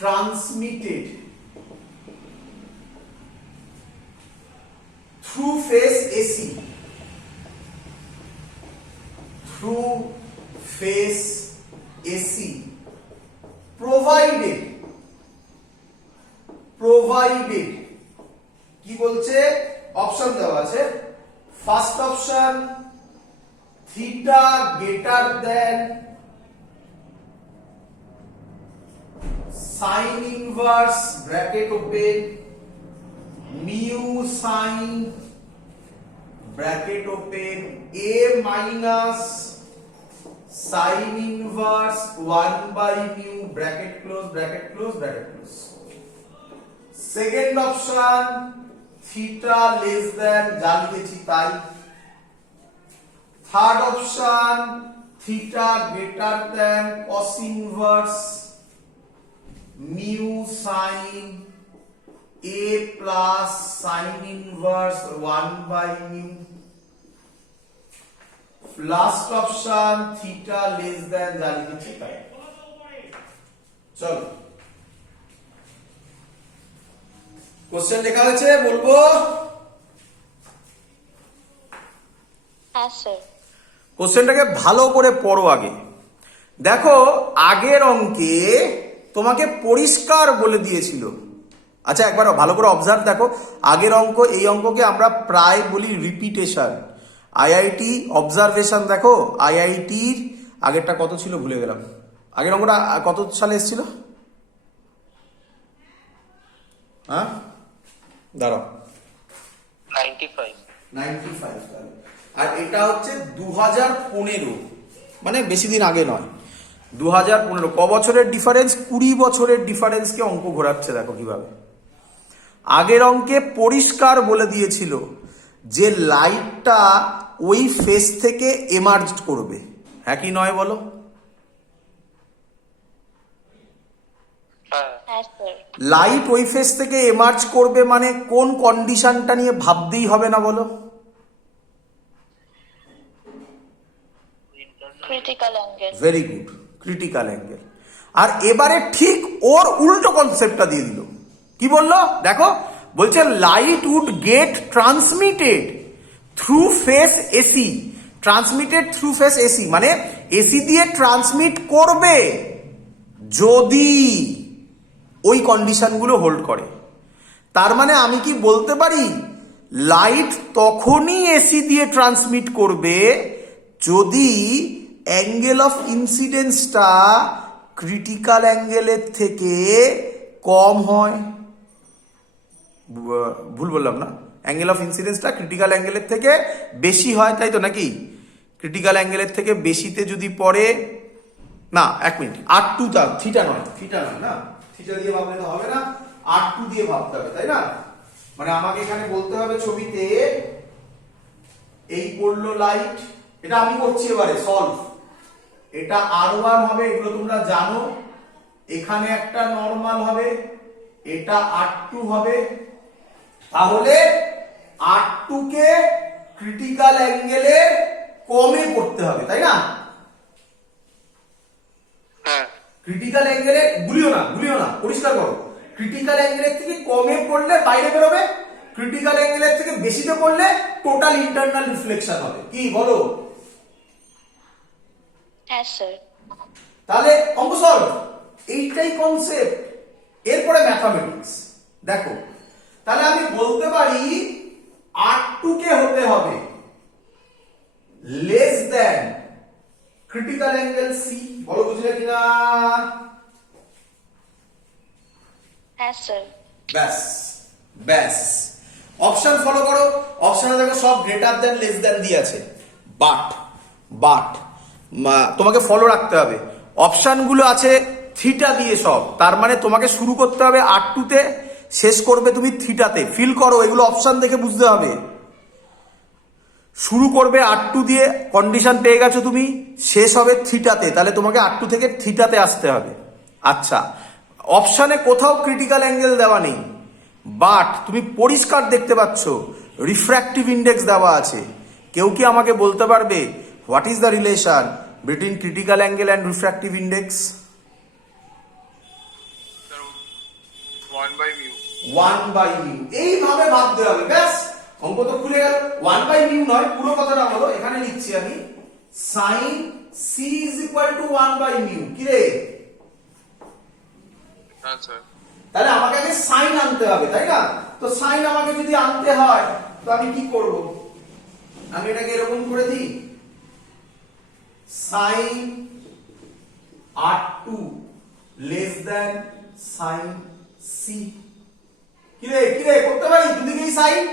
transmitted through phase AC, through phase AC, provided কি বলছে option দেওয়া আছে first option theta greater than sin inverse bracket open mu sin bracket open a minus sin inverse 1 by mu bracket close bracket close bracket close. Second option theta less than যা লিখেছি তাই. Third option theta greater than cos inverse mu sin a plus sin inverse 1 by mu. Last option theta less than যা লিখেছি তাই. চলো question লেখা হয়েছে বলবো হ্যাঁ স্যার। কোশ্চেনটাকে ভালো করে পড়ো আগে। দেখো আগের অঙ্কে তোমাকে পরিষ্কার বলে দিয়েছিল। আচ্ছা একবার ভালো করে অবজার্ভ দেখো, আগের অঙ্ক এই অঙ্ককে আমরা প্রায় বলি রিপিটেশন। আইআইটি অবজারভেশন দেখো, আইআইটির আগেরটা কত ছিল ভুলে গেলাম। আগের অঙ্কটা কত সালে এসেছিল? হ্যাঁ দাঁড়াও 95 সালে। আর এটা হচ্ছে 2015, মানে বেশি দিন আগে নয়, 2015। ক বছরের ডিফারেন্স? 20 বছরের ডিফারেন্সকে অঙ্ক ঘোরাচ্ছে। দেখো কিভাবে আগের অঙ্কে পরিষ্কার বলে দিয়েছিল যে লাইটটা ওই ফেস থেকে এমার্জ করবে। হ্যাঁ কি নয় বলো? লাইট ওই ফেস থেকে এমার্জ করবে মানে কোন কন্ডিশনটা নিয়ে ভাবতেই হবে না বলো? Critical angle. Very good, critical angle. আর এবারে ঠিক ওর উল্টো কনসেপ্টটা দিয়ে দিল। কি বললো দেখো, বলছে light would get transmitted through face AC. Transmitted through face AC মানে এসি দিয়ে ট্রান্সমিট করবে যদি ওই কন্ডিশনগুলো হোল্ড করে। তার মানে আমি কি বলতে পারি লাইট তখনই এসি দিয়ে ট্রান্সমিট করবে যদি অ্যাঙ্গেল অফ ইনসিডেন্সটা ক্রিটিক্যাল অ্যাঙ্গেলের থেকে কম হয়। ভুল বললাম না? অ্যাঙ্গেল অফ ইনসিডেন্সটা ক্রিটিক্যাল অ্যাঙ্গেলের থেকে বেশি হয়, তাই তো নাকি? ক্রিটিক্যাল অ্যাঙ্গেলের থেকে বেশিতে যদি পড়ে না, এক মিনিট, R2 টা থিটা নয় না, থিটা দিয়ে ভাবলে তো হবে না, R2 দিয়ে ভাবতে হবে, তাই না? মানে আমাকে এখানে বলতে হবে ছবিতে এই পড়লো লাইট, এটা আমি করছি এবারে সলভ। এটা R1 হবে, এগুলো তোমরা জানো। এখানে একটা নরমাল হবে, এটা R2 হবে। তাহলে R2 কে ক্রিটিক্যাল অ্যাঙ্গেলে কমে করতে হবে, তাই না? ক্রিটিক্যাল অ্যাঙ্গেলে গুলিও না, পরিষ্কার করো। ক্রিটিক্যাল অ্যাঙ্গেলের থেকে কমে পড়লে বাইরে বেরোবে, ক্রিটিক্যাল অ্যাঙ্গেলের থেকে বেশিতে পড়লে টোটাল ইন্টারনাল রিফ্লেকশন হবে। কি বলো? হ্যাঁ স্যার। তাহলে অঙ্ক সলভ, এইটাই কনসেপ্ট। এরপরে ম্যাথমেটিক্স দেখো, তাহলে আমি বলতে পারি R2 কে হতে হবে less than critical angle C. বলো বুঝলে কিনা? হ্যাঁ স্যার। ব্যাস অপশন ফলো করো। অপশনে দেখো সব গ্রেটার দেন লেস দেন দিয়ে আছে, বাট তোমাকে ফলো রাখতে হবে। অপশনগুলো আছে থিটা দিয়ে সব, তার মানে তোমাকে শুরু করতে হবে R2 তে, শেষ করবে তুমি থিটাতে। ফিল করো, এগুলো অপশন দেখে বুঝতে হবে। শুরু করবে R2 দিয়ে, কন্ডিশন পেয়ে গেছো তুমি, শেষ হবে থিটাতে, তাহলে তোমাকে R2 থেকে থিটাতে আসতে হবে। আচ্ছা, অপশনে কোথাও ক্রিটিক্যাল অ্যাঙ্গেল দেওয়া নেই, বাট তুমি পরিষ্কার দেখতে পাচ্ছ রিফ্র্যাক্টিভ ইন্ডেক্স দেওয়া আছে। কেউ কি আমাকে বলতে পারবে what is the relation between critical angle and refractive index? 1/μ এইভাবে ভাবতে হবে, ব্যাস অঙ্ক তো খুলে গেল। 1/μ নয়, পুরো কথাটা হলো এখানে লিখছি আমি sin c = 1/μ। কি রে? হ্যাঁ স্যার। তাহলে আমাকে আগে সাইন আনতে হবে, তাই না? তো সাইন আমাকে যদি আনতে হয় তো আমি কি করব? আমি এটাকে এরকম করে দিই, sin r2 less than sin c। কি রে করতে পারি দুদিকেই সাইন?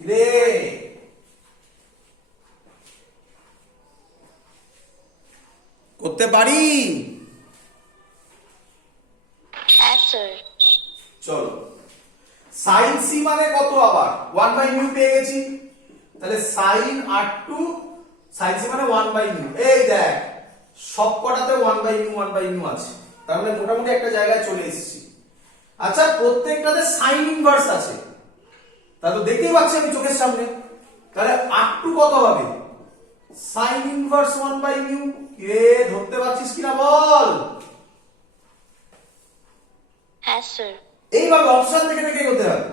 রে করতে পারি? হ্যাঁ স্যার। চলো, sin c মানে কত? আবার 1/μ পেয়ে গেছি, তাহলে sin r2 sin c মানে 1/μ। এই দেখ সব কটাতে 1/μ আছে, তার মানে মোটামুটি একটা জায়গায় চলে এসেছি। আচ্ছা, প্রত্যেকটাতে সাইন ইনভার্স আছে, তা তো দেখতেই পাচ্ছি আমি চোখের সামনে। তাহলে r2 কত হবে? sin inverse 1/μ। কে ধরতে পারছিস কিনা বল? হ্যাঁ স্যার। এইভাবে অপশন থেকে দেখে করতে হবে।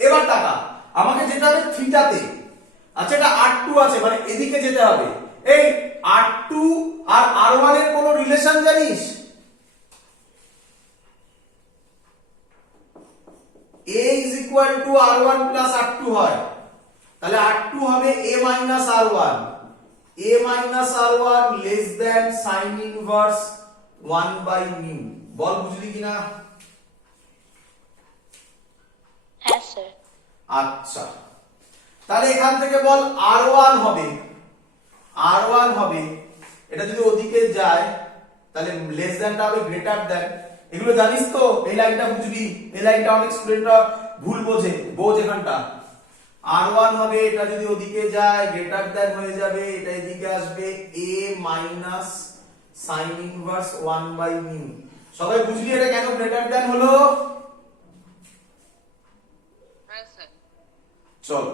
এবার টাকা আমাকে যেতে হবে থিটাতে। আচ্ছা, এটা r2 আছে মানে এদিকে যেতে হবে। এই r2 আর r1 এর কোনো রিলেশন জানিস? a = r1 + r2 হয়, তাহলে r2 হবে a - r1। a - r1 less than sin inverse 1/μ। বল বুঝলি কিনা? হ্যাঁ স্যার। আচ্ছা, তাহলে এখান থেকে বল r1 হবে, এটা যদি ওদিকে যায় তাহলে লেস দ্যানটা হবে গ্রেটার দ্যান। এগুলো জানিস তো? এই লাইনটা বুঝবি, এই লাইনটা অনেক স্টুডেন্টরা ভুল বোঝ এখানটা। r1 হবে, এটা যদি ওদিকে যায় গ্রেটার দ্যান হয়ে যাবে, এটা এদিকে আসবে a - sin ইনভার্স 1/μ। সবাই বুঝলি এটা কেন গ্রেটার দ্যান হলো? চলো,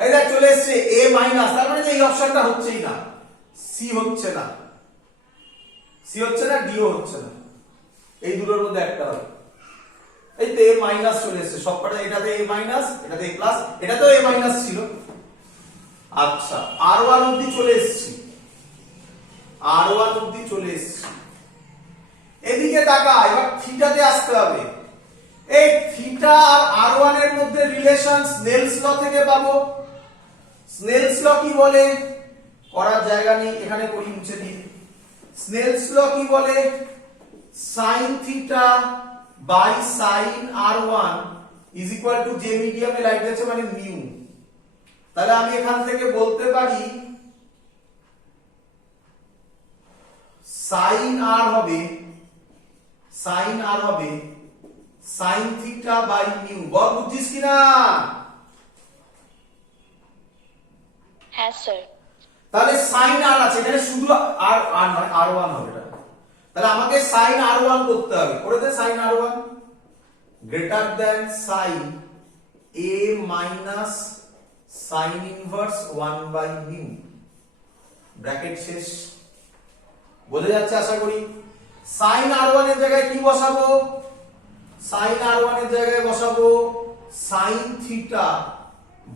এই দেখ চলে এসছে a মাইনাস, তার মানে এই অপশনটা হচ্ছেই না, সি হচ্ছে না, ডিও হচ্ছে না, এই দুটোর মধ্যে একটা হবে। এই তো a মাইনাস চলে এসছে সবকটা, এটাতে a মাইনাস, এটাতে a প্লাস, এটাতেও a মাইনাস ছিল। আচ্ছা, r1 অবধি চলে এসেছি, এদিকে তাকা, এবার থিটাতে আসতে হবে। এই থিটা আর r1 এর মধ্যে রিলেশন স্নেলস ল থেকে পাবো। স্নেলস ল কি বলে? করার জায়গা নেই, এখানে করি, মুছে দিই। স্নেলস ল কি বলে? sin theta by sin r1 = যে মিডিয়ামে লাইট যাচ্ছে মানে মিউ। তাহলে আমি এখান থেকে বলতে পারি sin r হবে sin থিটা বাই মিউ। বল বুঝছিস কিনা? হ্যাঁ স্যার। তাহলে sin r আছে এখানে, শুধু r নয় r1 হবে এটা। তাহলে আমাকে sin r1 করতে হবে, করে দে sin r1 greater than sin a minus sin inverse 1/μ। Bracket শেষ। বোঝা যাচ্ছে আশা করি? sin r1 এর জায়গায় কি বসাবো? sin r1 এর জায়গায় বসাবো sin theta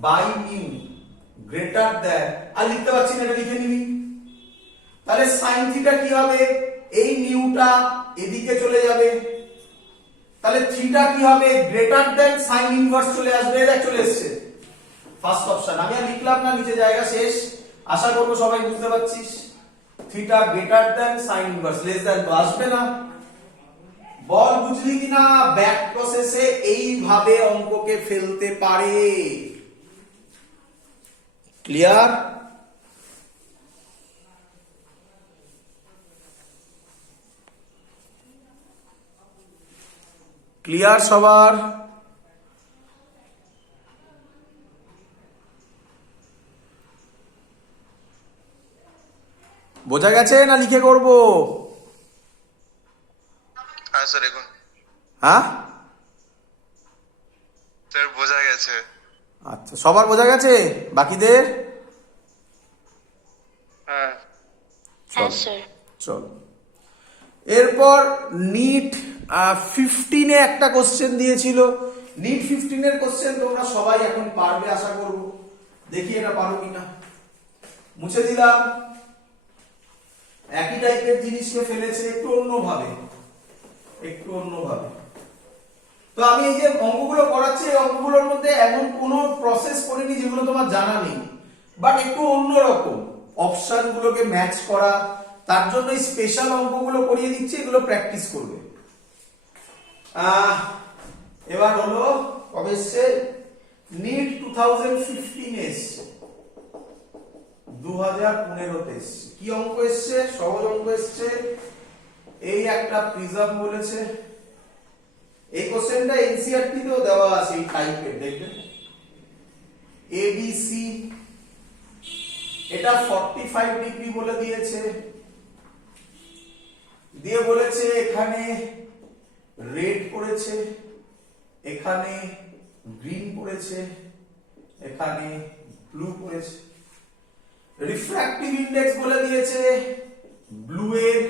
by mu greater than, আর লিখতে পারছি না, এটা লিখে নিবি। তাহলে sin থিটা কি হবে? এই মিউটা এদিকে চলে যাবে, তাহলে থিটা কি হবে? গ্রেটার দ্যান sin ইনভার্স চলে আসবে। দেখ চলে এসেছে ফার্স্ট অপশন। আমি আর লিখলাম না, নিচে জায়গা শেষ। আশা করবো সবাই বুঝতে পারছিস। Theta greater than sin inverse, less than তো আসবে না। বল বুঝলি কিনা? ব্যাক প্রসেসে এইভাবে অঙ্ককে ফেলতে পারে। ক্লিয়ার? ক্লিয়ার সবার? বোঝা গেছে না লিখে করব? হ্যাঁ স্যার, এখন হ্যাঁ স্যার বোঝা গেছে। আচ্ছা, সবার বোঝা গেছে? বাকিদের হ্যাঁ। হ্যাঁ চল স্যার। চল। এরপর নিট 15-এ একটা কোশ্চেন দিয়েছিল। নিট 15-এর কোশ্চেন তোমরা সবাই এখন পারবে আশা করব। দেখি এটা পারো কিনা। মুছে দিলাম। একই টাইপের জিনিসকে ফেলেছে একটু অন্যভাবে, একটু অন্যভাবে। তো আমি এই যে অঙ্কগুলো করাচ্ছি, এই অঙ্কগুলোর মধ্যে এমন কোনো প্রসেস করিনি যেগুলো তোমার জানা নেই, বাট একটু অন্যরকম অপশন গুলোকে ম্যাচ করা, তার জন্য স্পেশাল অঙ্কগুলো করিয়ে দিচ্ছি, এগুলো প্র্যাকটিস করবে। এবার হলো কবে এসছে নিট 2015 এসছে, 2015-তে এসছে। কি অঙ্ক এসছে? সহজ অঙ্ক এসছে। এই একটা প্রিজম বলেছে। এই কোশ্চেনটা এনসিইআরটি তেও দেওয়া আছে এই টাইপের, দেখবেন এবিসি, এটা 45 ডিগ্রি বলে দিয়েছে, দিয়ে বলেছে এখানে রেড করেছে, এখানে গ্রিন করেছে, এখানে ব্লু করেছে। রিফ্র্যাক্টিভ ইন্ডেক্স বলে দিয়েছে ব্লু এর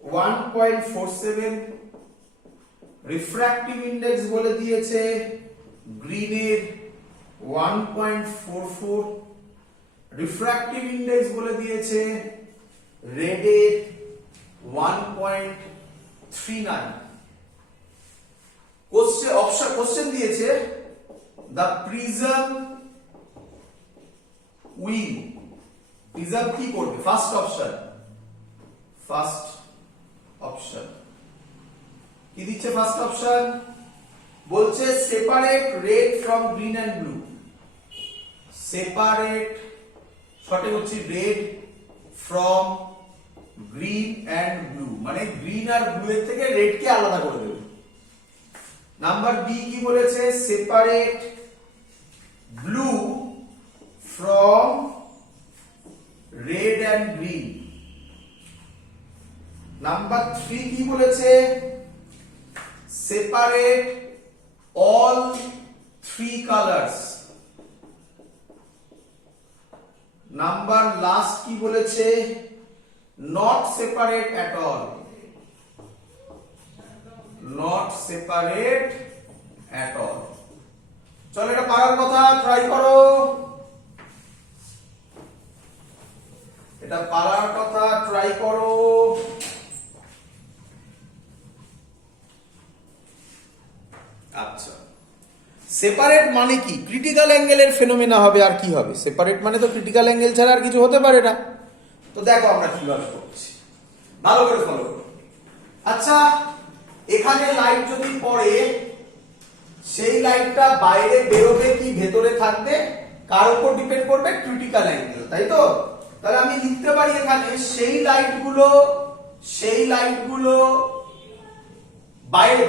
1.47, রিফ্র্যাক্টিভ ইন্ডেক্স বলে দিয়েছে গ্রিন এর 1.44, রিফ্র্যাক্টিভ ইন্ডেক্স বলে দিয়েছে রেড এর 1.39। কোশ্চেন দিয়েছে দ্য প্রিজম উইল, প্রিজম কি করবে? ফার্স্ট অপশন কি দিচ্ছে? ফার্স্ট অপশন বলছে separate red from green and blue, separate সঠিক হচ্ছে red from green and blue, মানে গ্রিন আর ব্লু এর থেকে রেড কে আলাদা করে দেবে। নাম্বার বি কি বলেছে? Separate blue from red and green. Number 3 কি বলেছে? Separate all 3 colours. Number last কি বলেছে? Not separate at all, not separate at all. চলো এটা পারার কথা, ট্রাই করো। এটা পারার কথা, ট্রাই করো। আচ্ছা, সেপারেট মানে কি? ক্রিটিক্যাল অ্যাঙ্গেলের ফেনোমেনা হবে, আর কি হবে? সেপারেট মানে তো ক্রিটিক্যাল অ্যাঙ্গেল ছাড়া আর কিছু হতে পারে না। তো দেখো আমরা কিভাবে করছি, ভালো করে ফলো করো। আচ্ছা, এখানে লাইট যদি পড়ে, সেই লাইটটা বাইরে বেরোবে কি ভেতরে থাকবে, কার উপর ডিপেন্ড করবে? ক্রিটিক্যাল অ্যাঙ্গেল, তাই তো? তাহলে আমি লিখতে পারি এখানে সেই লাইটগুলো বাইরে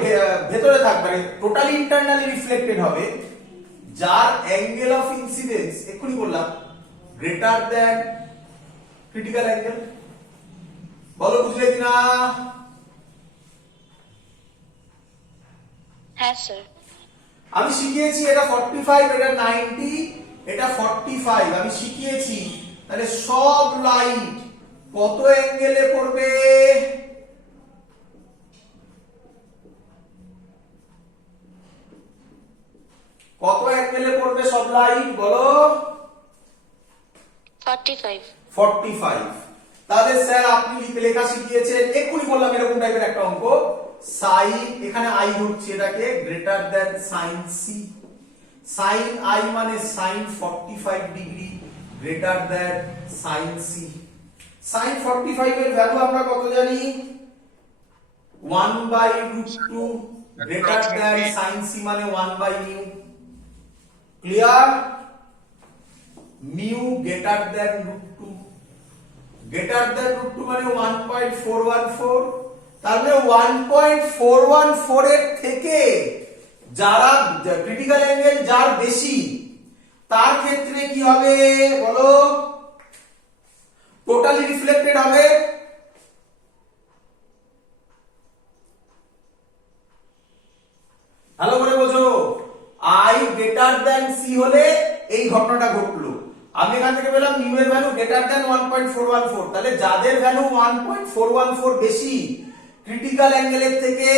ভেতরে থাকবে, টোটালি ইন্টারনালি রিফ্লেক্টেড হবে, যার অ্যাঙ্গেল অফ ইনসিডেন্স এক্ষুনি বললাম গ্রেটার দ্যান ক্রিটিক্যাল অ্যাঙ্গেল। বলো বুঝলে কিনা? হ্যাঁ স্যার। আমি শিখিয়েছি এটা 45, এটা 90, এটা 45 আমি শিখিয়েছি। তাহলে সব লাইট কত অ্যাঙ্গেলে পড়বে? কত অ্যাঙ্গেলে পড়বে সব লাইট? বলো। 45। 45। তাহলে স্যার আপনি লেখা শিখিয়েছেন, এক্ষুনি বললাম এরকম টাইপের একটা অঙ্ক, সাইন, এখানে আই হচ্ছে এটাকে greater than sine C, sine i মানে sine 45 degree greater than sine C. Sine 45 এর ভ্যালু আমরা কত জানি? 1/√2 গ্রেটার দ্যান সাইন সি মানে 1/μ। Clear? Mu greater than √2, greater than √2 মানে 1.414। তাহলে 1.414 এর থেকে যারা ক্রিটিক্যাল অ্যাঙ্গেল যার বেশি, তার ক্ষেত্রে কি হবে বলো? টোটালি রিফ্লেক্টেড হবে। ভালো করে বোঝো। আই গ্রেটার দ্যান সি হলে এই ঘটনাটা ঘটলো। আমি এখান থেকে পেলাম মিউ এর ভ্যালু গ্রেটার দ্যান 1.414, তাহলে যাদের ভ্যালু 1.414 বেশি ক্রিটিক্যাল অ্যাঙ্গেলের থেকে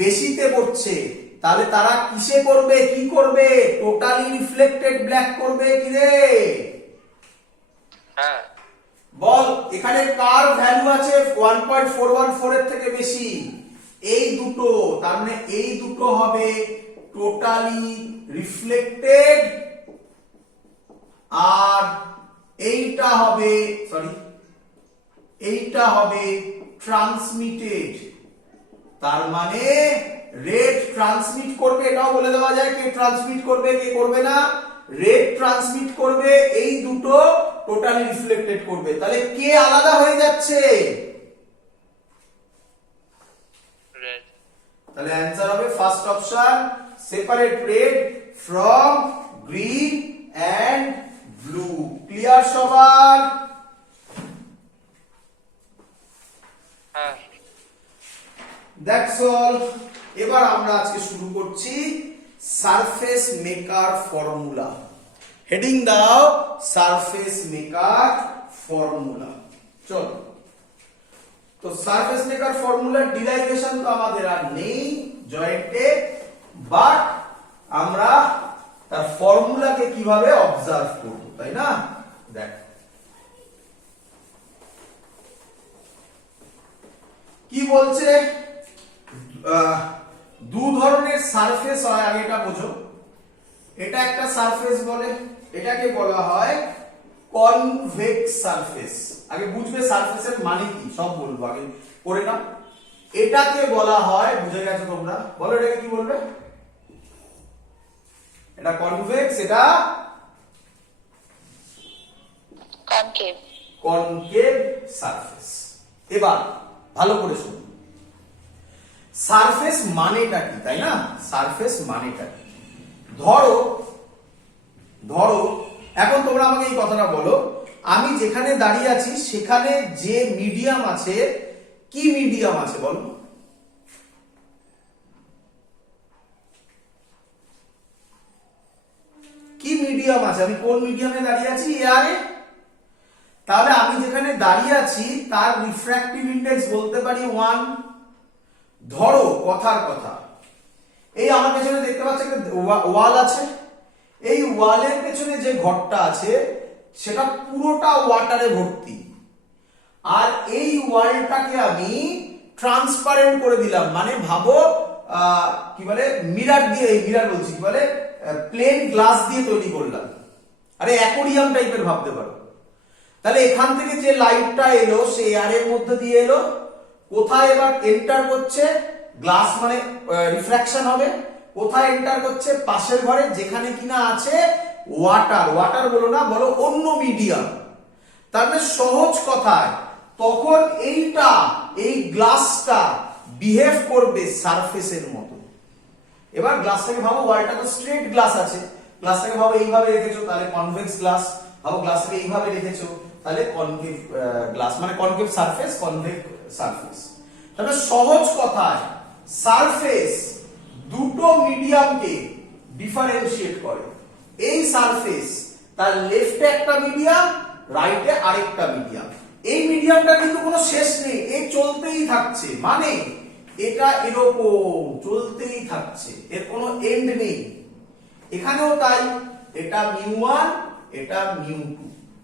বেশিতে পড়ছে, তাহলে তারা কিসে করবে, কি করবে? টোটালি রিফ্লেক্টেড ব্ল্যাক করবে। কি রে হ্যাঁ বল, এখানে কার ভ্যালু আছে 1.414 এর থেকে বেশি? এই দুটো, তার মানে এই দুটো হবে টোটালি রিফ্লেক্টেড, আর এইটা হবে এইটা হবে ট্রান্সমিটেড। তার মানে রেড ট্রান্সমিট করবে, এটাও বলে দেওয়া যায় কে ট্রান্সমিট করবে কে করবে না। রেড ট্রান্সমিট করবে, এই দুটো টোটালি রিফ্লেক্টেড করবে। তাহলে কে আলাদা হয়ে যাচ্ছে? রেড। তাহলে অ্যান্সার হবে first option, separate red from green and blue. Clear সবার? হ্যাঁ দ্যাটস অল। এবার আমরা আজকে শুরু করছি সারফেস মেকার ফর্মুলা। হেডিং দাও সারফেস মেকার ফর্মুলা। চলো, তো সারফেস মেকার ফর্মুলার ডিরাইভেশন তো আমাদের আর নেই জয়েন্টে, বাট আমরা তার ফর্মুলাকে কিভাবে অবজার্ভ করব, তাই না? দেখ কি বলছে, দু ধরনের সারফেস হয়, আগে এটা বোঝো। এটা একটা সারফেস বলে, এটাকে বলা হয় কনভেক্স সারফেস। আগে বুঝবে সারফেসের মানে কি, সব বলবো, আগে করে নাও। এটাকে বলা হয়, বুঝে গেছো তোমরা? বলো এটাকে কি বলবে? এটা কনভেক্স, এটা কনকেভ। Concave surface. এবার ভালো করে শুনুন, সারফেস মানেটা কি, তাই না? সারফেস মানেটা কি? ধরো এখন তোমরা আমাকে এই কথাটা বলো, আমি যেখানে দাঁড়িয়ে আছি সেখানে যে মিডিয়াম আছে, কি মিডিয়াম আছে বলো? কি মিডিয়াম আছে? আমি কোন মিডিয়ামে দাঁড়িয়ে আছি? এয়ারে। তাহলে আমি যেখানে দাঁড়িয়ে আছি তার রিফ্র্যাক্টিভ ইন্ডেক্স বলতে পারি 1। ধরো কথার কথা, এই আমার পেছনে দেখতে পাচ্ছ একটা ওয়াল আছে, এই ওয়ালের পেছনে যে ঘরটা আছে সেটা পুরোটা ওয়াটারে ভর্তি, আর এই ওয়ালটাকে আমি ট্রান্সপারেন্ট করে দিলাম, মানে ভাবো কি বলে মিরর দিয়ে, মিরর বলছি কি বলে প্লেন গ্লাস দিয়ে তৈরি করলাম, আরে অ্যাকোরিয়াম টাইপের ভাবতে পারো। তাহলে এখান থেকে যে লাইটটা এলো সে এয়ারের মধ্যে দিয়ে এলো, কোথায় এবার এন্টার করছে? গ্লাস মানে রিফ্র্যাকশন হবে। কোথায় এন্টার করছে? পাশের ঘরে, যেখানে কিনা আছে ওয়াটার। ওয়াটার বলো না, বলো অন্য মিডিয়াম। তার মানে সহজ কথায় তখন এইটা, এই গ্লাসটা বিহেভ করবে সারফেসের মতো। এবার গ্লাসটাকে ভাবো, ওয়ালটা তো স্ট্রেট গ্লাস আছে, গ্লাসটাকে ভাবো এইভাবে রেখেছো, তাহলে কনভেক্স গ্লাস। ভাবো গ্লাসটাকে এইভাবে রেখেছো, তাহলে কনকেভ গ্লাস, মানে কনকেভ সারফেস, কনভেক্স সারফেস। তাহলে সহজ কথায় সারফেস দুটো মিডিয়ামকে ডিফারেন্সিয়েট করে। এই সারফেস তার লেফটে একটা মিডিয়াম, রাইটে আরেকটা মিডিয়াম। এই মিডিয়ামটা কিন্তু কোনো শেষ নেই, এই চলতেই থাকছে, মানে এটা এরকম চলতেই থাকছে, এর কোনো এন্ড নেই। এখানেও তাই, এটা মিউ1, এটা মিউ2,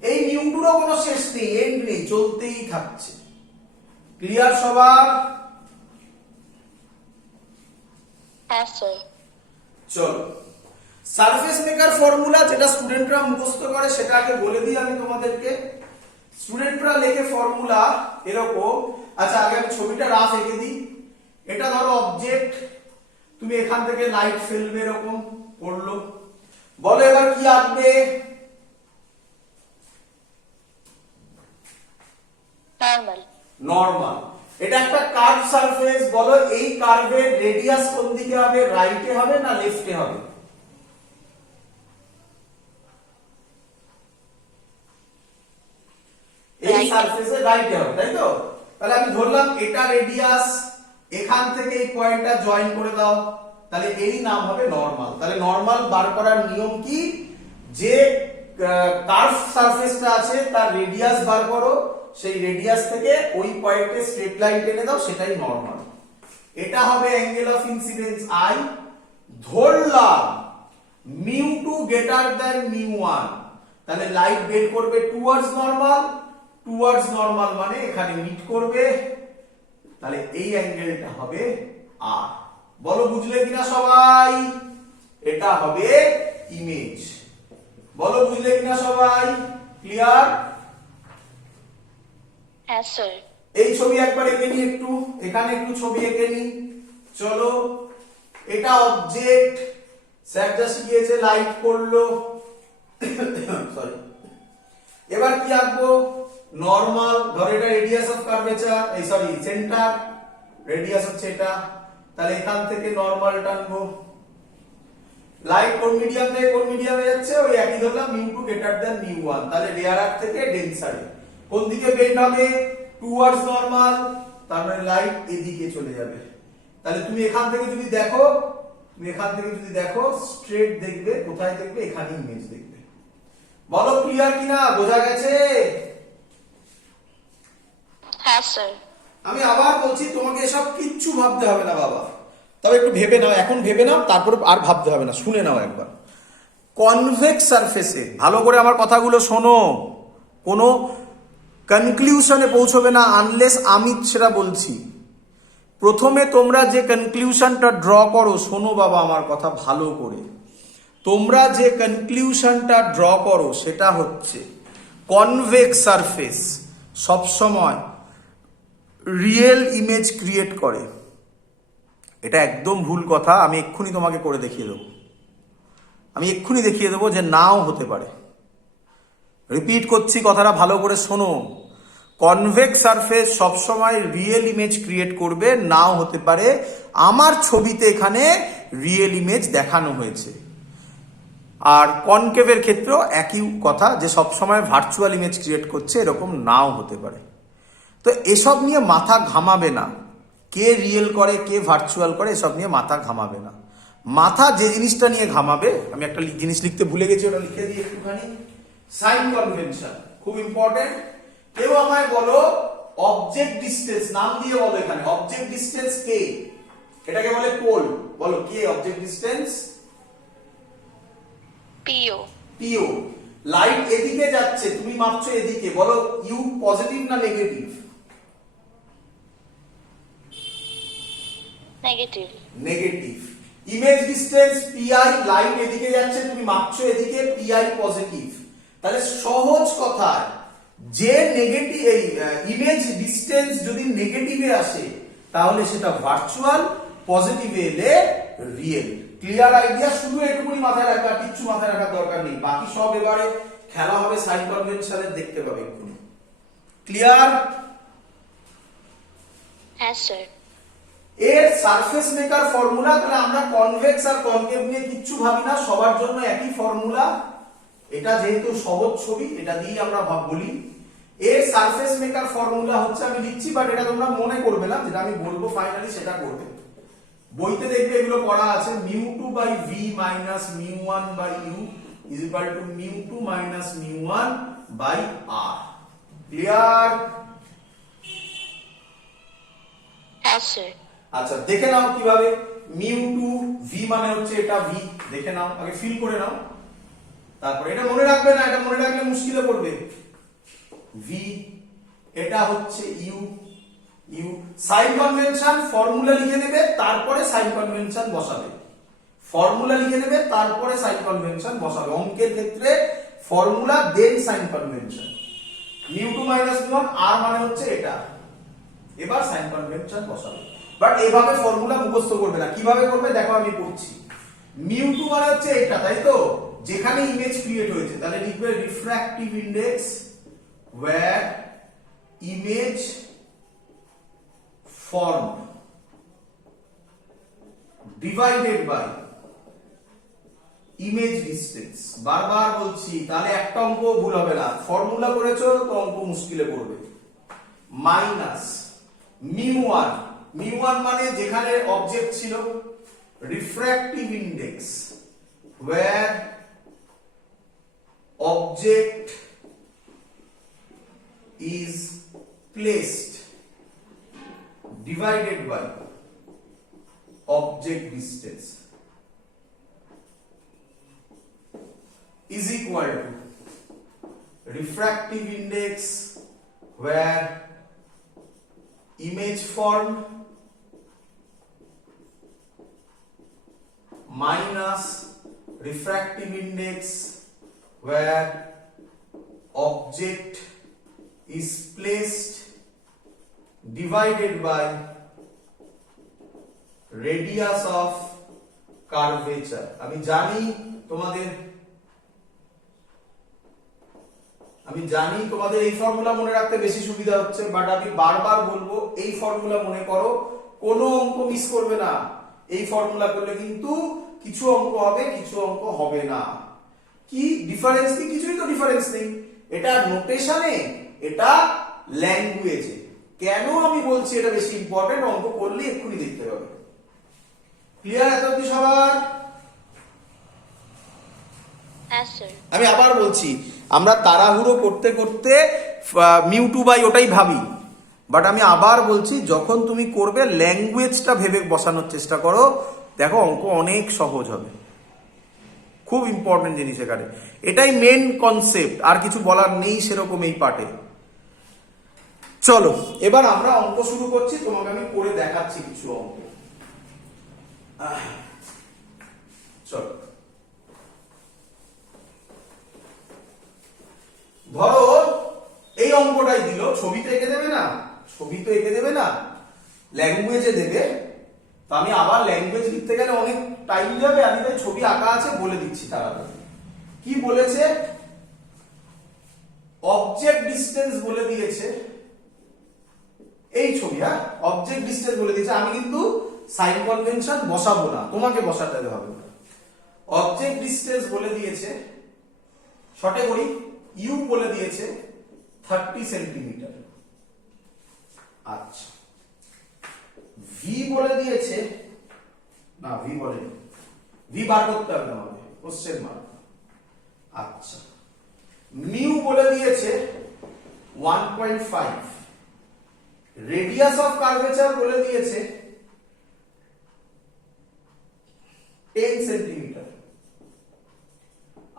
এই মিউ2রও কোনো শেষ নেই, এন্ড নেই, চলতেই থাকছে। ক্লিয়ার সবার? হ্যাঁ স্যার। চলো, সারফেস মেকার ফর্মুলা যেটা স্টুডেন্টরা মুখস্থ করে সেটা আগে বলে দিই আমি তোমাদেরকে। স্টুডেন্টরা লেখে ফর্মুলা এরকম। আচ্ছা, আগে আমি ছবিটা রাফ এঁকে দিই। এটা ধরো অবজেক্ট, তুমি এখান থেকে লাইট ফেলবে, এরকম পড়লো। বলো এবার কি আঁকবে? নর্মাল। নরমাল। এটা একটা কার্ভ সারফেস, বলো এই কার্ভের রেডিয়াস কোন দিকে হবে? রাইটে হবে না লেফটে হবে? এই সারফেসে রাইটে হবে, তাই তো? তাহলে আমি ধরলাম এটা রেডিয়াস, এখান থেকে এই পয়েন্টটা জয়েন করে দাও, তাহলে এই নাম হবে নর্মাল। তাহলে নর্মাল বার করার নিয়ম কি, যে কার্ভ সারফেসটা আছে তার রেডিয়াস বার করো, সেই রেডিয়াস থেকে ওই পয়েন্টে স্ট্রেট লাইন টেনে দাও, সেটাই নর্মাল। এটা হবে অ্যাঙ্গেল অফ ইনসিডেন্স আই। ধরলাম μ2 গ্রেটার দ্যান μ1, তাহলে লাইট বের করবে টুয়ার্ডস নর্মাল, টুয়ার্ডস নর্মাল মানে এখানে মিট করবে, তাহলে এই অ্যাঙ্গেলটা হবে আর। বলো বুঝলে কিনা সবাই? এটা হবে ইমেজ। বলো বুঝলে কিনা সবাই? ক্লিয়ার? হ্যাঁ স্যার। এই ছবি একবার এঁকে নি, একটু এখানে একটু ছবি এঁকে নি। চলো, এটা অবজেক্ট, স্যার যা শিখিয়েছে লাইট পড়লো, সরি। এবার কি আঁকবো? নরমাল, ধর এটা রেডিয়াস অফ কার্ভেচার, এই সরি সেন্টার, রেডিয়াস হচ্ছে এটা, তাহলে এখান থেকে নরমাল টানবো। লাইট কোন মিডিয়াম থেকে কোন মিডিয়ামে যাচ্ছে, ওই একই ধরলাম μ2 গ্রেটার দ্যান μ1, তাহলে রেয়ারার থেকে ডেন্সারে। কোন দিকে বেন্ড হবে? টুয়ার্ডস নরমাল, তার মানে লাইট এদিকে চলে যাবে। তাহলে তুমি এখান থেকে যদি দেখো, স্ট্রেট দেখবে, কোথায় দেখবে? এখানে ইমেজ দেখবে। বলো ক্লিয়ার কিনা, বোঝা গেছে? হ্যাঁ স্যার। আমি আবার বলছি, তোমাকে এসব কিচ্ছু ভাবতে হবে না বাবা, তবে একটু ভেবে নাও, এখন ভেবে নাও, তারপর আর ভাবতে হবে না, শুনে নাও একবার। কনভেক্স সারফেসে ভালো করে আমার কথাগুলো শোনো, কোনো কনক্লিউশনে পৌঁছবে না আনলেস আমি সেটা বলছি। প্রথমে তোমরা যে কনক্লিউশনটা ড্র করো, শোনো বাবা আমার কথা ভালো করে, তোমরা যে কনক্লিউশনটা ড্র করো সেটা হচ্ছে কনভেক্স সারফেস সবসময় রিয়েল ইমেজ ক্রিয়েট করে। এটা একদম ভুল কথা, আমি এক্ষুনি তোমাকে করে দেখিয়ে দেবো, যে নাও হতে পারে। রিপিট করছি, কথাটা ভালো করে শোনো। কনভেক্স সারফেস সবসময় রিয়েল ইমেজ ক্রিয়েট করবে, নাও হতে পারে। আমার ছবিতে এখানে রিয়েল ইমেজ দেখানো হয়েছে। আর কনকেভের ক্ষেত্রেও একই কথা, যে সবসময় ভার্চুয়াল ইমেজ ক্রিয়েট করছে, এরকম নাও হতে পারে। তো এসব নিয়ে মাথা ঘামাবে না, কে রিয়েল করে কে ভার্চুয়াল করে, এসব নিয়ে মাথা ঘামাবে না। মাথা যে জিনিসটা নিয়ে ঘামাবে, আমি একটা জিনিস লিখতে ভুলে গেছি, ওটা লিখে দিই একটুখানি। সাইন কনভেনশন খুব ইম্পর্টেন্ট। কেউ আমায় বলো অবজেক্ট ডিসটেন্স, নাম দিয়ে বলো এখানে অবজেক্ট ডিসটেন্স কে, এটাকে বলে পোল। বলো কে অবজেক্ট ডিসটেন্স? পিও। পিও। লাইট এদিকে যাচ্ছে, তুমি মাপছো এদিকে, বলো ইউ পজিটিভ না negative? Negative. Negative. Image distance PI, light এদিকে যাচ্ছে, তুমি মাপছো এদিকে, পিআই পজিটিভ। তাহলে সহজ কথায়, যে নেগেটিভ, এই ইমেজ ডিসটেন্স যদি নেগেটিভে আসে তাহলে সেটা ভার্চুয়াল, পজিটিভে এলে রিয়েল। Clear idea? শুধু এটুকুনি মাথায় রাখবা, কিচ্ছু মাথায় রাখার দরকার নেই, বাকি সব এবারে খেলা হবে সাইন কনভেনশনে, দেখতে পাবে এক্ষুনি। ক্লিয়ার? হ্যাঁ স্যার। এর সারফেস মেকার ফর্মুলা, তাহলে আমরা কনভেক্স আর কনকেভ নিয়ে কিচ্ছু ভাবি না, সবার জন্য একই ফর্মুলা। এটা যেহেতু সহজ ছবি, এটা দিয়েই আমরা বলি। এর সারফেস মেকার ফর্মুলা হচ্ছে, আমি লিখছি বাট এটা তোমরা মনে করবে না, যেটা আমি বলবো ফাইনালি সেটা করবে। বইতে দেখবে এগুলো করা আছে, μ2 by v minus μ1 by u is equal to μ2 minus μ1 by r। Clear? হ্যাঁ স্যার। আচ্ছা দেখে নাও কিভাবে। μ2 v মানে হচ্ছে এটা v, দেখে নাও, আগে ফিল করে নাও, তারপর এটা মনে রাখবে না, এটা মনে রাখলে মুশকিলে পড়বে। v, এটা হচ্ছে u, সাইন কনভেনশন ফর্মুলা লিখে নেবে, তারপরে সাইন কনভেনশন বসাবে। ফর্মুলা লিখে নেবে, তারপরে সাইন কনভেনশন বসাবে। অঙ্কের ক্ষেত্রে ফর্মুলা দেন সাইন কনভেনশন। μ2 মাইনাস μ1, r মানে হচ্ছে এটা। এবার সাইন কনভেনশন বসাবে, বাট এভাবে ফর্মুলা মুখস্থ করবে না। কিভাবে করবে দেখো, আমি করছি। μ2 মানে হচ্ছে এটা, তাই তো, যেখানে ইমেজ ক্রিয়েট হয়েছে, তাহলে লিখবে refractive index where image formed divided by image distance। বারবার বলছি, তাহলে একটা অঙ্ক ভুল হবে না। ফর্মুলা করেছো তো অঙ্ক মুশকিলে পড়বে। মাইনাস μ1, মানে যেখানে অবজেক্ট ছিল, refractive index where object is placed divided by object distance is equal to refractive index where image formed minus refractive index where object is placed divided by radius of curvature. আমি জানি তোমাদের এই formula মনে রাখতে বেশি সুবিধা হচ্ছে, but আমি বারবার বলবো এই ফর্মুলা মনে করো, কোনো অঙ্ক মিস করবে না। এই ফর্মুলা করলে কিন্তু কিছু অঙ্ক হবে, কিছু অঙ্ক হবে না। কি ডিফারেন্স কি? কিছুই তো ডিফারেন্স নেই। এটা নোটেশনে, এটা ল্যাঙ্গুয়েজে। কেন আমি বলছি এটা বেশি ইম্পর্টেন্ট? অঙ্ক করলে এক্ষুনি দেখতে পাবে। ক্লিয়ার এত অবধি সবার? হ্যাঁ স্যার। আমি আবার বলছি, আমরা তাড়াহুড়ো করতে করতে মিউ2 বাই ওটাই ভাবি, বাট আমি আবার বলছি যখন তুমি করবে ল্যাঙ্গুয়েজটা ভেবে বসানোর চেষ্টা করো, দেখো অঙ্ক অনেক সহজ হবে। খুব ইম্পর্টেন্ট জিনিস এখানে, এটাই মেন কনসেপ্ট, আর কিছু বলার নেই সেরকম এই পার্টে। চলো এবার আমরা অঙ্ক শুরু করছি, তোমাকে আমি করে দেখাচ্ছি কিছু অঙ্ক। চলো ধরো এই অঙ্কটাই দিল, ছবি তো এঁকে দেবে না, ল্যাঙ্গুয়েজে দেবে। তো আমি আবার ল্যাঙ্গুয়েজ লিখতে গেলে অনেক টাইম যাবে, আমি তাই ছবি আঁকা আছে বলে দিচ্ছি তাড়াতাড়ি। কি বলেছে? অবজেক্ট ডিসটেন্স বলে দিয়েছে, এই ছবি, হ্যাঁ অবজেক্ট ডিসটেন্স বলে দিয়েছে। আমি কিন্তু সাইন কনভেনশন বসাবো না, তোমাকে বসাতে হবে। অবজেক্ট ডিসটেন্স বলে দিয়েছে, শর্টে করি, ইউ বলে দিয়েছে 30 সেন্টিমিটার। আচ্ছা, ভি বলে দিয়েছে, না ভি বলেনি, ভি বার করতে হবে আমাদের, কোশ্চেন মার্ক। আচ্ছা, মিউ বলে দিয়েছে 1.5, রেডিয়াস অফ কার্ভেচার বলে দিয়েছে 10 সেন্টিমিটার।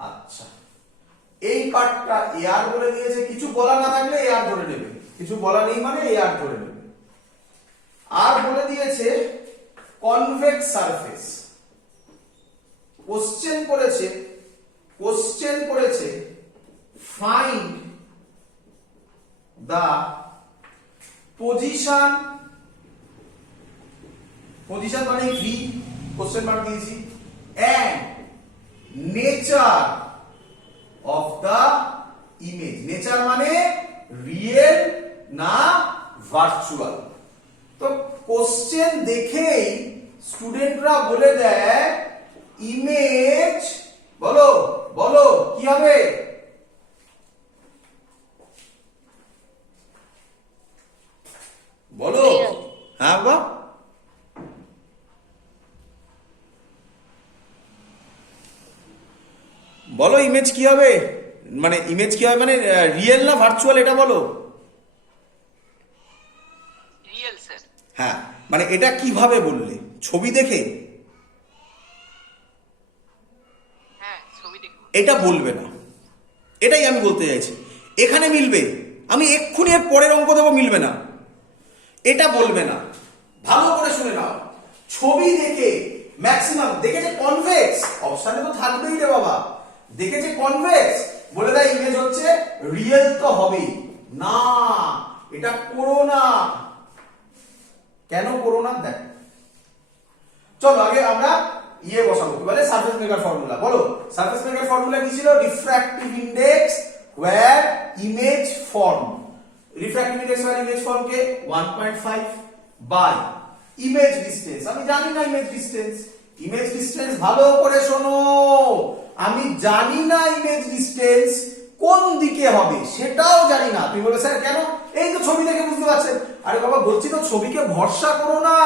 আচ্ছা, এই পার্টটা এয়ার বলে দিয়েছে, কিছু বলা না থাকলে এয়ার ধরে নেবে, কিছু বলা নেই মানে এয়ার ধরে নেবে। আর বলে দিয়েছে কনভেক্স সারফেস। কোশ্চেন করেছে ফাইন্ড দা পজিশন মানে ভি, কোশ্চেন মার্ক দিয়েছি, and nature of the image. Nature মানে রিয়েল না ভার্চুয়াল। তো কোশ্চেন দেখেই স্টুডেন্টরা বলে দেয় ইমেজ, বলো বলো কি হবে? বলো, হ্যাঁ বাবা বলো, ইমেজ কি হবে? মানে ইমেজ কি হবে মানে রিয়েল না ভার্চুয়াল, এটা বলো। Real sir. হ্যাঁ, মানে এটা কিভাবে বললে? ছবি দেখে? হ্যাঁ ছবি দেখে। এটা বলবে না, এটাই আমি বলতে চাইছি। এখানে মিলবে, আমি এক্ষুনি এর পরের অঙ্ক দেবো, মিলবে না, এটা বলবে না। ভালো করে শুনে নাও, ছবি দেখে ম্যাক্সিমাম দেখেছে কনভেক্স, অপশনে তো থাকবেই রে বাবা, দেখেছে কনভেক্স বলে দেয় ইমেজ হচ্ছে রিয়েল, তো হবেই না, এটা করো না। কেন করো না দেখ। চলো আগে আমরা বসাবো, কি বলে সারফেস মেকার ফর্মুলা। বলো সারফেস মেকার ফর্মুলা কি ছিল? Refractive index where image form. Refractive index where image form কে 1.5 বাই ইমেজ ডিসটেন্স। আমি জানি না ইমেজ ডিসটেন্স। ইমেজ ডিসটেন্স ভালো করে শোনো, আমি জানি না ইমেজ ডিসটেন্স কোন দিকে হবে, সেটাও জানি না। তুমি বলবে স্যার কেন? এই তো ছবি দেখে বুঝতে পারছেন। আরে বাবা বলছি তো, ছবিকে ভরসা করো না,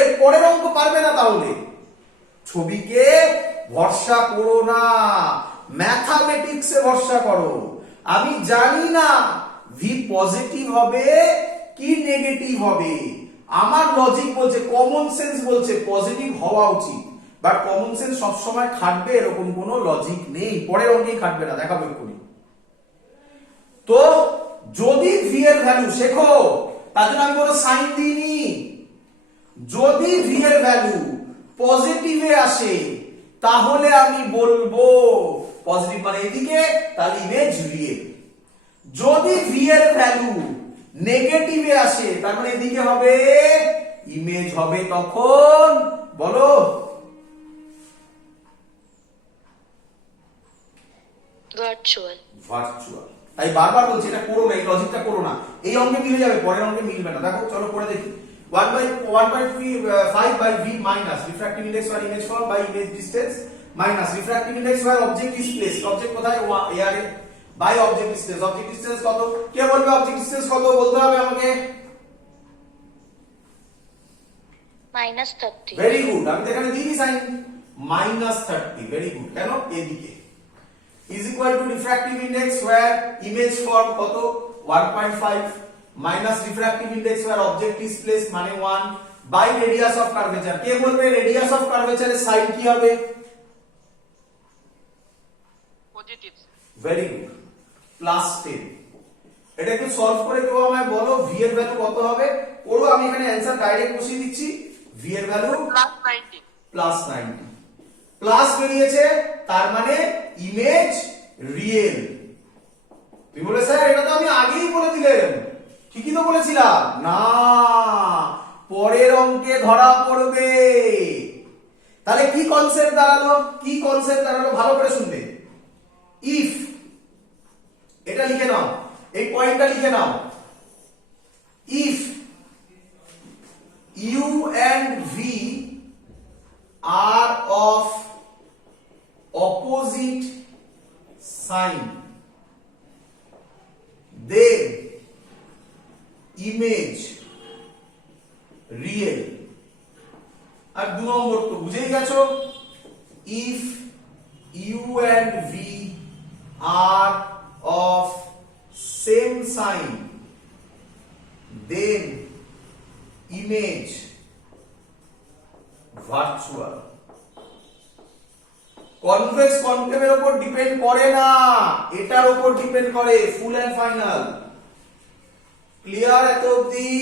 এর পরের অঙ্ক পারবে না তাহলে। ছবিকে ভরসা করো না, ম্যাথামেটিক্সে ভরসা করো। আমি জানি না ভি পজিটিভ হবে কি নেগেটিভ হবে, আমার লজিক বলছে, কমন সেন্স বলছে পজিটিভ হওয়া উচিত, বাট কমন সেন্স সবসময় খাটবে এরকম কোনো লজিক নেই, পরের অঙ্কেই খাটবে না, দেখাবো এক্ষুনি। তো যদি ভি এর ভ্যালু শেখো, তার জন্য আমি কোনো সাইন দিইনি, যদি ভি এর ভ্যালু পজিটিভে আসে তাহলে আমি বলবো পজিটিভ মানে এদিকে, তাহলে ইমেজ রিয়েল। যদি ভি এর ভ্যালু নেগেটিভে আসে তার মানে এদিকে হবে, ইমেজ হবে তখন বলো virtual, ভার্চুয়াল। তাই বারবার বলছি এটা করো না, এই লজিকটা করো না, এই অঙ্কে মিলে যাবে, পরের অঙ্কে মিলবে না। দেখো চলো করে দেখি। 1/5 by v minus refractive index or image form by image distance minus refractive index where object is placed, object কোথায় এয়ারে, by object distance, object distance কত, কে বলবে object distance কত বলতে হবে আমাকে, -30, ভেরি গুড, আমি তো এখানে দিইনি সাইন, -30, ভেরি গুড, কেন এদিকে, is equal to refractive index where image form কত 1.5 minus refractive index where object is placed মানে 1 by radius of curvature, কে বলবে radius of curvature এর সাইন কি হবে, পজিটিভ। Very good, +10। এটা একটু সলভ করে কেউ আমায় বলো v এর ভ্যালু কত হবে, করো, আমি এখানে অ্যানসার ডাইরেক্ট বসিয়ে দিচ্ছি, v এর ভ্যালু +90, +90, প্লাস বেরিয়েছে তার মানে ইমেজ রিয়েল। তুমি বলে স্যার এটা তো আমি আগেই বলে দিলেন, ঠিকই তো বলেছিলাম না, পরের অঙ্কে ধরা পড়বে। তাহলে কি কনসেপ্ট দাঁড়ালো, কি কনসেপ্ট দাঁড়ালো ভালো করে শুনবে, ইফ, এটা লিখে নাও, এই পয়েন্টটা লিখে নাও, if u and v are of opposite sign, then image real। আর 2 নম্বর তো বুঝেই গেছো, if u and v are of same sign then image virtual. Convex কনকেভের উপর ডিপেন্ড করে না, এটার উপর ডিপেন্ড করে, ফুল এন্ড ফাইনাল। ক্লিয়ার এত অবধি?